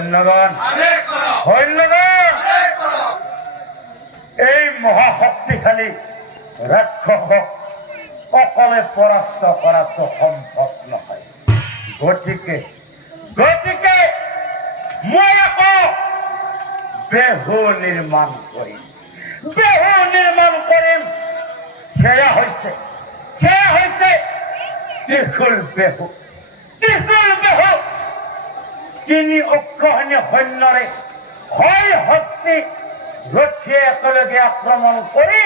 ধন্যবাদ ধন্যবাদ। এই মহাশক্তিশালী ৰাক্ষসক অকলে পৰাস্ত কৰাটো সম্ভৱ নহয়। গতিকে মই আকৌ বেহু নিৰ্মাণ কৰিম। সেয়া হৈছে ত্ৰিশূল বেহু। তিনি অক্ষহীন সৈন্যৰে হয় হস্তি ৰথীয়ে একেলগে আক্ৰমণ কৰি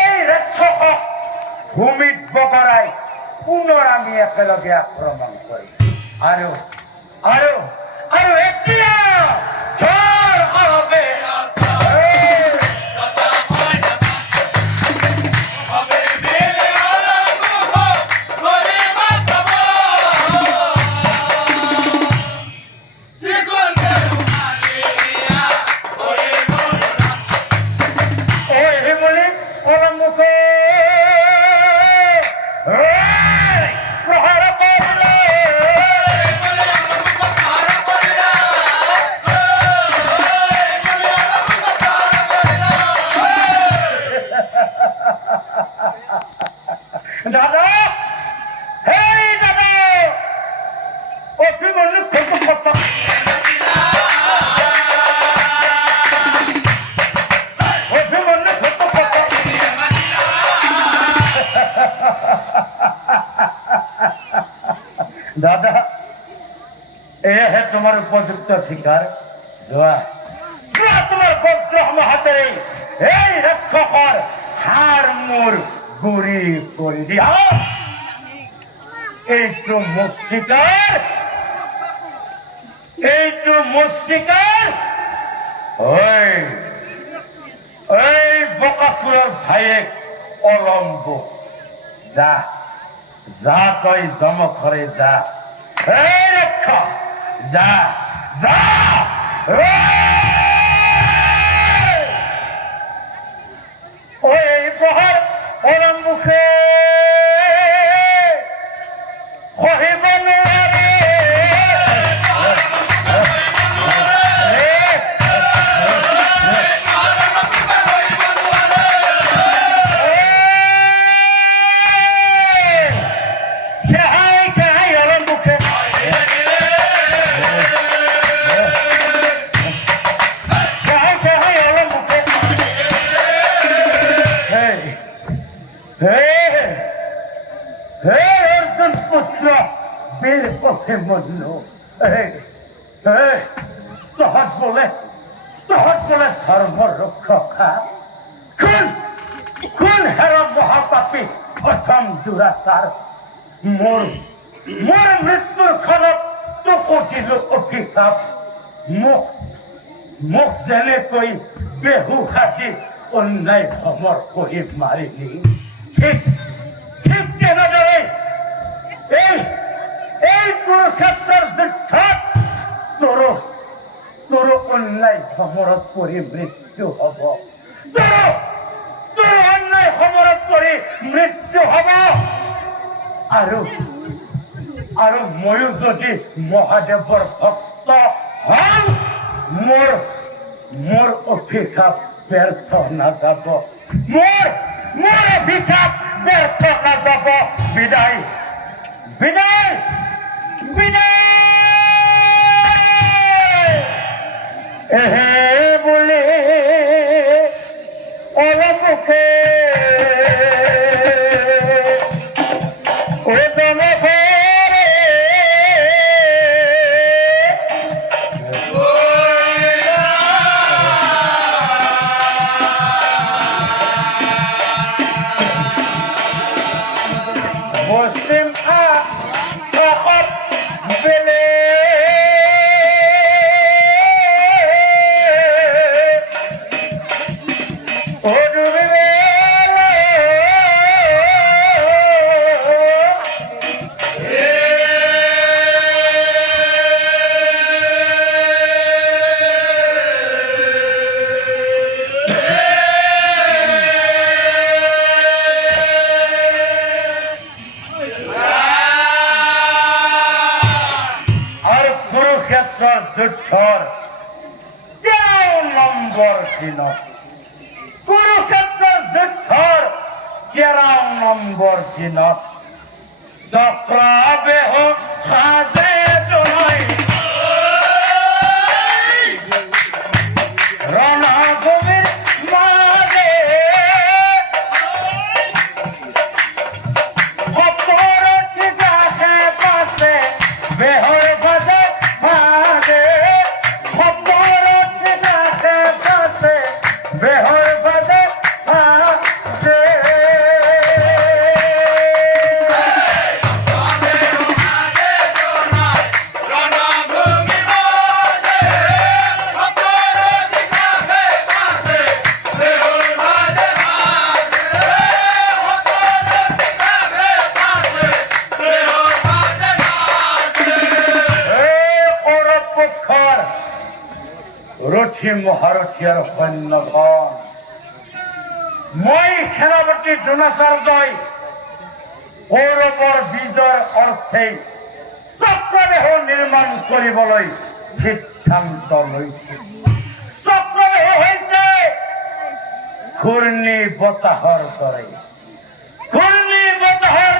এই ৰাক্ষসক ভূমিত বগৰাই পুনৰ আমি একেলগে আক্ৰমণ কৰিম। আৰু আৰু আৰু এতিয়া দাদা, এয়াহে তোমাৰ উপযুক্ত স্বীকাৰ। যোৱা তোমাৰ বজ্ৰসমূহ হাতেৰে এই ৰাক্ষসৰ হাড় মূৰ গুৰি কৰি দিয়া। এইটো মোৰ স্বীকাৰ। এই বকাসুৰৰ ভায়েক অলম্বু, যা যা তই জমখৰে যা। এই ৰাক্ষস যা যা। এই প্ৰহাৰ অলম্বুকে সহিব নোৱাৰে। অৰ্জুন পুত্ৰ বীৰ অভিমন্যু, তহঁত বোলে ধৰ্মৰ ৰক্ষকা। কোন হেৰ মহাপাপী অথম দুৰাচাৰ। মোৰ মৃত্যুৰ ক্ষণত তোকো দিলো অভিশাপ। মোক যেনেকৈ বেহু সাজি অন্যায় ভমৰ কৰি মাৰিলি, ঠিক তেনেদৰে এই কুৰুক্ষেত্ৰৰ যুদ্ধত তোৰো অন্যায় সমৰত পৰি মৃত্যু হব। তোৰ অন্যায় সমৰত পৰি মৃত্যু হব। আৰু ময়ো যদি মহাদেৱৰ ভক্ত হম, মোৰ অভিশাপ ব্যৰ্থ নাযাব। মোৰ অভিশাপ ব্যৰ্থ নাযাব। বিদায় বিদায় বিদায়। বুলি অলপকে পশ্চিম যুদ্ধৰ 13 নম্বৰ দিনত কুৰুক্ষেত্ৰ যুদ্ধৰ 13 নম্বৰ দিনত চক্ৰবেহ সাজে জনাই ৰণভূমিৰ মাজে অপৰাধী গাহে পাছে বেহৰ বাজে ভাজে অপৰাধী গাহে পাছে বেহৰ বাজে ভাজে ৰথী মহাৰথীৰ সৈন্যগণ মই সেনাপতি দ্ৰোণাচাৰ্যই কৌৰৱৰ বিজয়ৰ অৰ্থে চক্ৰবেহ নিৰ্মাণ কৰিবলৈ সিদ্ধান্ত লৈছো। চক্ৰবেহ হৈছে ঘূৰ্ণী বতাহৰ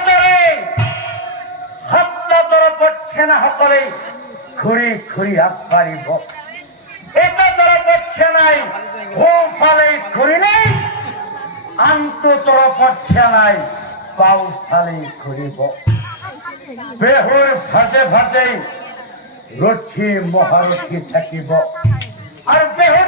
দৰে সাতটা তৰফত সেনাসকলে ঘূৰি ঘূৰি আগবাঢ়িব। এটা তৰফত সেনাই সোঁফালে ঘূৰিলে আনটো তৰফত সেনাই বাওঁফালে ঘূৰিব। বেহুৰ ভাজে ভাজে ৰথী মহাৰথী থাকিব আৰু বেহুৰ